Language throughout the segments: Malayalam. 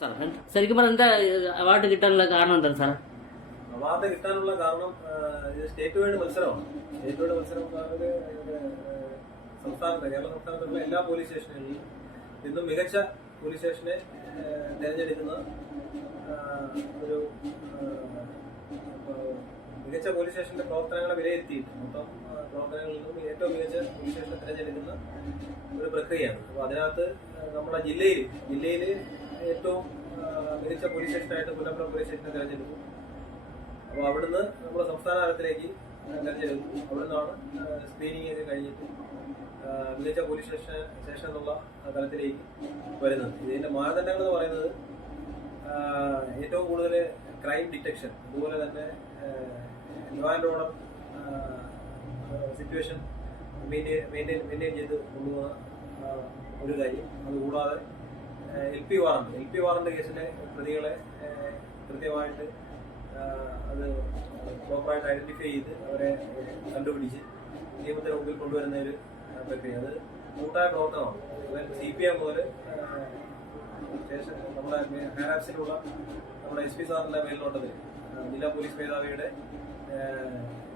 സാർ ശരിക്കും പറഞ്ഞാൽ എന്താ അവാർഡ് കിട്ടാനുള്ള കാരണം എന്താണ് സാർ? അവാർഡ് കിട്ടാനുള്ള കാരണം ഇത് സ്റ്റേറ്റ് വൈഡ് മത്സരമാണ്. സ്റ്റേറ്റ് വൈഡ് മത്സരം സംസ്ഥാനത്ത് കേരള സംസ്ഥാനത്തുള്ള എല്ലാ പോലീസ് സ്റ്റേഷനുകളിലും ഇന്നും മികച്ച പോലീസ് സ്റ്റേഷനെ തിരഞ്ഞെടുക്കുന്ന ഒരു മികച്ച പോലീസ് സ്റ്റേഷന്റെ പ്രവർത്തനങ്ങളെ വിലയിരുത്തിയിട്ട് മൊത്തം പ്രവർത്തനങ്ങളിൽ നിന്നും ഏറ്റവും മികച്ച പോലീസ് സ്റ്റേഷനെ തിരഞ്ഞെടുക്കുന്ന ഒരു പ്രക്രിയയാണ്. അപ്പോൾ അതിനകത്ത് നമ്മുടെ ജില്ലയിൽ ഏറ്റവും മികച്ച പോലീസ് സ്റ്റേഷനായിട്ട് പുന്നപ്ര പോലീസ് സ്റ്റേഷനെ തിരഞ്ഞെടുക്കും. അപ്പോൾ അവിടുന്ന് നമ്മുടെ സംസ്ഥാന തലത്തിലേക്ക് തിരഞ്ഞെടുക്കും. അവിടുന്നാണ് സ്ക്രീനിങ് ചെയ്ത് കഴിഞ്ഞിട്ട് മികച്ച പോലീസ് സ്റ്റേഷൻ എന്നുള്ള തലത്തിലേക്ക് വരുന്നത്. ഇതിന്റെ മാനദണ്ഡങ്ങൾ എന്ന് പറയുന്നത് ഏറ്റവും കൂടുതൽ ക്രൈം ഡിറ്റക്ഷൻ, അതുപോലെ തന്നെ law and order situation maintain ചെയ്ത് കൊണ്ടുപോകുന്ന ഒരു കാര്യം. അതുകൂടാതെ എൽ പി വാറന്റ് കേസിലെ പ്രതികളെ കൃത്യമായിട്ട് അത് പ്രോപ്പറായിട്ട് ഐഡന്റിഫൈ ചെയ്ത് അവരെ കണ്ടുപിടിച്ച് നിയമത്തിന് മുമ്പിൽ കൊണ്ടുവരുന്ന ഒരു പ്രക്രിയ. അത് കൂട്ടായ പ്രവർത്തനമാണ്. CPM മുതൽ നമ്മുടെ ഹാരാപ്സിലുള്ള നമ്മുടെ SP സാറിന്റെ മേൽനോട്ടത്തിൽ ജില്ലാ പോലീസ് മേധാവിയുടെ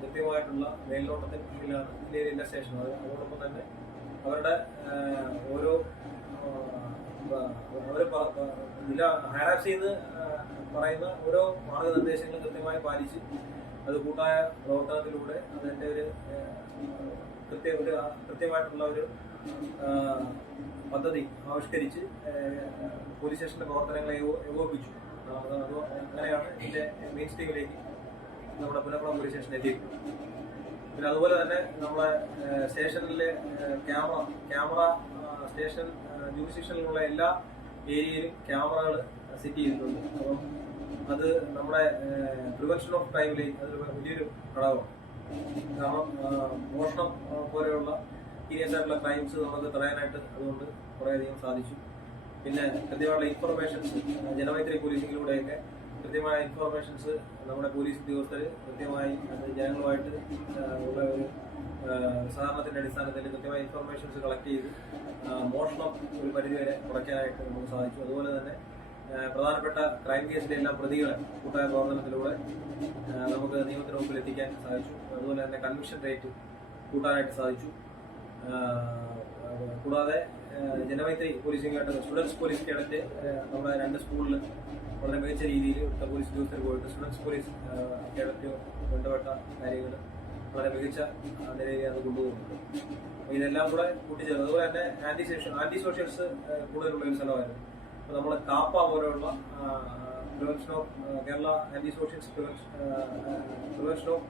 കൃത്യമായിട്ടുള്ള മേൽനോട്ടത്തിൽ കീഴിലാണ് ജില്ലയിലെ സ്റ്റേഷൻ. അതോടൊപ്പം തന്നെ അവരുടെ ഓരോ ജില്ലാ ഹാരാപ്സിൽ നിന്ന് പറയുന്ന ഓരോ മാർഗനിർദ്ദേശങ്ങളും കൃത്യമായി പാലിച്ച് അത് കൂട്ടായ പ്രവർത്തനത്തിലൂടെ അതിന്റെ ഒരു കൃത്യമായിട്ടുള്ള ഒരു പദ്ധതി ആവിഷ്കരിച്ച് പോലീസ് സ്റ്റേഷന്റെ പ്രവർത്തനങ്ങളെ ഏകോപിപ്പിച്ചു. അങ്ങനെയാണ് ഇതിന്റെ മെയിൻ സ്ട്രീമിലേക്ക് നമ്മുടെ പുന്നപ്ര പോലീസ് സ്റ്റേഷൻ എത്തിയിട്ടുള്ളത്. പിന്നെ അതുപോലെ തന്നെ നമ്മുടെ സ്റ്റേഷനിലെ ക്യാമറ സ്റ്റേഷൻ ജൂറിസ്ഡിക്ഷനിലുള്ള എല്ലാ ഏരിയയിലും ക്യാമറകൾ സെറ്റ് ചെയ്തിട്ടുണ്ട്. അപ്പം അത് നമ്മുടെ പ്രിവെൻഷൻ ഓഫ് ക്രൈമിലേക്ക് അതൊരു വലിയൊരു ഘടകമാണ്. കാരണം മോഷണം പോലെയുള്ള സീരിയസ് ആയിട്ടുള്ള ക്രൈംസ് നമുക്ക് തടയാനായിട്ട് അതുകൊണ്ട് കുറേയധികം സാധിച്ചു. പിന്നെ കൃത്യമായുള്ള ഇൻഫർമേഷൻസ് ജനമൈത്രി പോലീസിങ്ങിലൂടെയൊക്കെ കൃത്യമായ ഇൻഫർമേഷൻസ് നമ്മുടെ പോലീസ് ഉദ്യോഗസ്ഥർ കൃത്യമായി ജനങ്ങളുമായിട്ട് ഉള്ള ഒരു സഹകരണത്തിന്റെ അടിസ്ഥാനത്തിൽ കൃത്യമായ ഇൻഫർമേഷൻസ് കളക്ട് ചെയ്ത് മോഷണം ഒരു പരിധിവരെ കുറയ്ക്കാനായിട്ട് നമുക്ക് സാധിച്ചു. അതുപോലെ തന്നെ പ്രധാനപ്പെട്ട ക്രൈം കേസിലെ എല്ലാ പ്രതികളെ കൂട്ടായ പ്രവർത്തനത്തിലൂടെ നമുക്ക് നിയമത്തിന് മുമ്പിൽ എത്തിക്കാൻ സാധിച്ചു. അതുപോലെ തന്നെ കൺവിക്ഷൻ റേറ്റ് കൂട്ടാനായിട്ട് സാധിച്ചു. കൂടാതെ ജനമൈത്രി പോലീസിംഗായിട്ട് സ്റ്റുഡൻസ് പോലീസ് കേഡറ്റ് നമ്മുടെ 2 സ്കൂളിൽ വളരെ മികച്ച രീതിയിൽ പോലീസ് ഉദ്യോഗസ്ഥർ പോയിട്ട് സ്റ്റുഡൻസ് പോലീസ് കേഡറ്റ് ബന്ധപ്പെട്ട കാര്യങ്ങൾ വളരെ മികച്ച നിലയിൽ അത് കൊണ്ടുപോകുന്നുണ്ട്. ഇതെല്ലാം കൂടെ കൂട്ടിച്ചേർന്ന് അതുപോലെ തന്നെ ആന്റി സോഷ്യൽസ് കൂടുതലുള്ള ഒരു സ്ഥലമായിരുന്നു. അപ്പോൾ നമ്മൾ കാപ്പ പോലെയുള്ള prevention of Kerala anti socials prevention of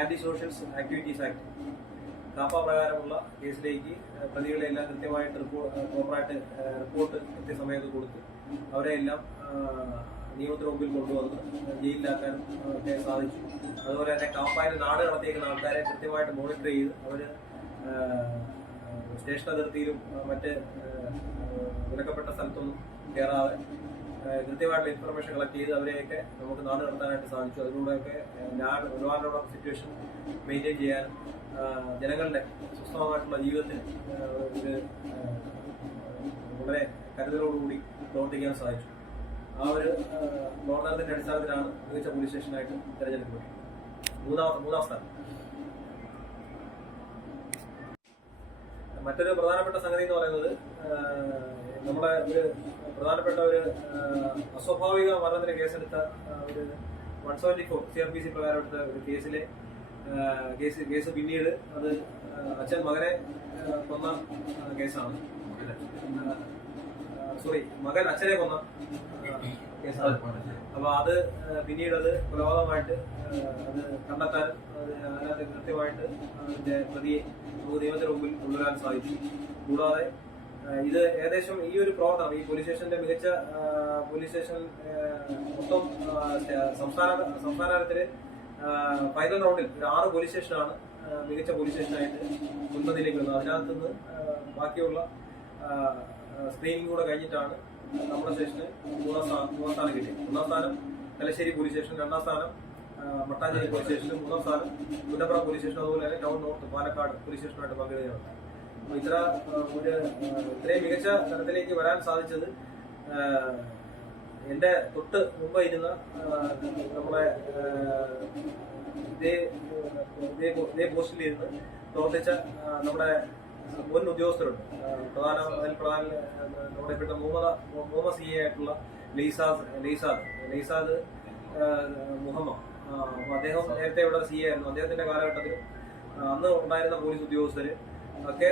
anti socials activities act KAAPA പ്രകാരമുള്ള കേസിലേക്ക് പ്രതികളെ എല്ലാം കൃത്യമായിട്ട് പ്രോപ്പറായിട്ട് റിപ്പോർട്ട് കൃത്യസമയത്ത് കൊടുത്ത് അവരെല്ലാം നിയമത്തിന് മുമ്പിൽ കൊണ്ടുവന്ന് ജയിലിലാക്കാനും ഒക്കെ സാധിച്ചു. അതുപോലെ തന്നെ കാപ്പായിൽ നാട് കടത്തിയേക്കുന്ന ആൾക്കാരെ കൃത്യമായിട്ട് മോണിറ്റർ ചെയ്ത് അവര് സ്റ്റേഷൻ അതിർത്തിയിലും മറ്റ് വിലക്കപ്പെട്ട സ്ഥലത്തൊന്നും കയറാതെ കൃത്യമായിട്ടുള്ള ഇൻഫർമേഷൻ കളക്ട് ചെയ്ത് അവരെയൊക്കെ നമുക്ക് നാട് കടത്താനായിട്ട് സാധിച്ചു. അതിലൂടെയൊക്കെ law and order situation maintain ചെയ്യാനും ജനങ്ങളുടെ സ്വസ്ഥമായിട്ടുള്ള ജീവിതത്തിന് ഒരു വളരെ കരുതലോടുകൂടി പ്രവർത്തിക്കാൻ സാധിച്ചു. ആ ഒരു പ്രവർത്തനത്തിന്റെ അടിസ്ഥാനത്തിലാണ് മികച്ച പോലീസ് സ്റ്റേഷനായിട്ട് തെരഞ്ഞെടുക്കപ്പെട്ടത്. മൂന്നാം സ്ഥാനം. മറ്റൊരു പ്രധാനപ്പെട്ട സംഗതി എന്ന് പറയുന്നത് നമ്മുടെ ഒരു പ്രധാനപ്പെട്ട ഒരു അസ്വാഭാവിക മരണത്തിന് കേസെടുത്ത ഒരു 174 CRPC പ്രകാരം എടുത്ത ഒരു കേസ് പിന്നീട് അത് അച്ഛൻ മകനെ കൊന്ന കേസാണ്. മകൻ അച്ഛനെ കൊന്ന കേസാണ്. അപ്പൊ അത് പിന്നീട് അത് കൊലപാതകമായിട്ട് അത് കണ്ടെത്താനും അതിനകത്ത് കൃത്യമായിട്ട് അതിന്റെ പ്രതിയെ നിയമത്തിന് മുമ്പിൽ കൊണ്ടുവരാൻ സാധിച്ചു. കൂടാതെ ഇത് ഏകദേശം ഈ ഒരു പ്രവർത്തനം ഈ പോലീസ് സ്റ്റേഷന്റെ മികച്ച പോലീസ് സ്റ്റേഷൻ മൊത്തം സംസ്ഥാന തലത്തില് ഫൈനൽ റൗണ്ടിൽ ഒരു 6 പോലീസ് സ്റ്റേഷനാണ് മികച്ച പോലീസ് സ്റ്റേഷനായിട്ട് മുൻപന്തിയിലേക്ക് വന്നത്. അതിനകത്ത് നിന്ന് ബാക്കിയുള്ള സ്ക്രീനിങ് കൂടെ കഴിഞ്ഞിട്ടാണ് നമ്മുടെ സ്റ്റേഷന് മൂന്നാം സ്ഥാനം കിട്ടിയത്. 1ാം സ്ഥാനം തലശ്ശേരി പോലീസ് സ്റ്റേഷൻ, 2ാം സ്ഥാനം മട്ടാഞ്ചേരി പോലീസ് സ്റ്റേഷൻ, 3ാം സ്ഥാനം പുന്നപ്ര പോലീസ് സ്റ്റേഷൻ, അതുപോലെ തന്നെ ടൗൺ നോർത്ത് പാലക്കാട് പോലീസ് സ്റ്റേഷനുമായിട്ട് പങ്കിടുകയാണ്. അപ്പൊ ഇത്രയും മികച്ച തലത്തിലേക്ക് വരാൻ സാധിച്ചത് എന്റെ തൊട്ട് മുമ്പ് ഇരുന്ന നമ്മളെ ഇതേ പോസ്റ്റിലിരുന്ന് പ്രവർത്തിച്ച നമ്മുടെ മുൻ ഉദ്യോഗസ്ഥരുണ്ട്. നമ്മുടെ ഇപ്പോഴത്തെ മുഹമ്മദ് സി എ ആയിട്ടുള്ള ലൈസാദ് മുഹമ്മദ്. അപ്പൊ അദ്ദേഹം നേരത്തെ ഇവിടെ സി എ ആയിരുന്നു. അദ്ദേഹത്തിന്റെ കാലഘട്ടത്തിൽ അന്ന് ഉണ്ടായിരുന്ന പോലീസ് ഉദ്യോഗസ്ഥര് ഒക്കെ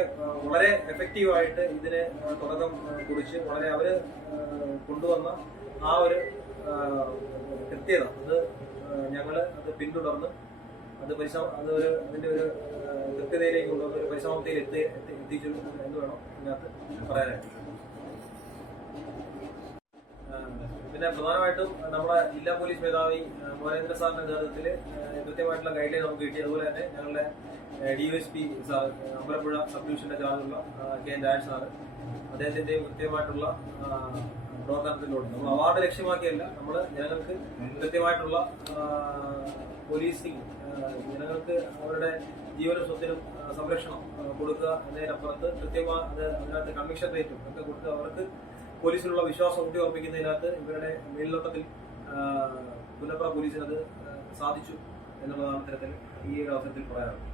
വളരെ എഫക്റ്റീവായിട്ട് ഇതിന് തുടക്കം കുറിച്ച് വളരെ അവര് കൊണ്ടുവന്ന ആ ഒരു കൃത്യത അത് ഞങ്ങള് അത് പിന്തുടർന്ന് അതിന്റെ ഒരു കൃത്യതയിലേക്ക് കൊണ്ടുവന്ന ഒരു പരിസമാപ്തിയിൽ എത്തിച്ചു എന്ന് വേണം ഇതിനകത്ത് പറയാനായിട്ട്. പിന്നെ പ്രധാനമായിട്ടും നമ്മുടെ ജില്ലാ പോലീസ് മേധാവി മോനേന്ദ്ര സാറിന്റെ നേതൃത്വത്തിൽ കൃത്യമായിട്ടുള്ള ഗൈഡ് ലൈൻ നമുക്ക് കിട്ടി. അതുപോലെ തന്നെ ഞങ്ങളുടെ DSP സാർ, അമ്പലപ്പുഴ സബ് ഡിവിഷന്റെ ചാർജുള്ള കെ എൻ രാജ് സാറ്, അദ്ദേഹത്തിന്റെയും കൃത്യമായിട്ടുള്ള പ്രവർത്തനത്തിലൂടെ നമ്മൾ അവാർഡ് ലക്ഷ്യമാക്കിയല്ല, നമ്മൾ ജനങ്ങൾക്ക് കൃത്യമായിട്ടുള്ള പോലീസിംഗ്, ജനങ്ങൾക്ക് അവരുടെ ജീവനും സ്വത്തിനും സംരക്ഷണം കൊടുക്കുക എന്നതിനപ്പുറത്ത് കൃത്യമായി അതിനകത്ത് കമ്മീഷൻ റേറ്റും ഒക്കെ കൊടുത്ത് അവർക്ക് പോലീസിലുള്ള വിശ്വാസം ഊട്ടി ഉറപ്പിക്കുന്നതിനകത്ത് ഇവരുടെ മേൽനോട്ടത്തിൽ പുന്നപ്ര പോലീസിന് അത് സാധിച്ചു എന്നുള്ളതാണ് ഇത്തരത്തിൽ ഈ അവസരത്തിൽ പറയാനുള്ളത്.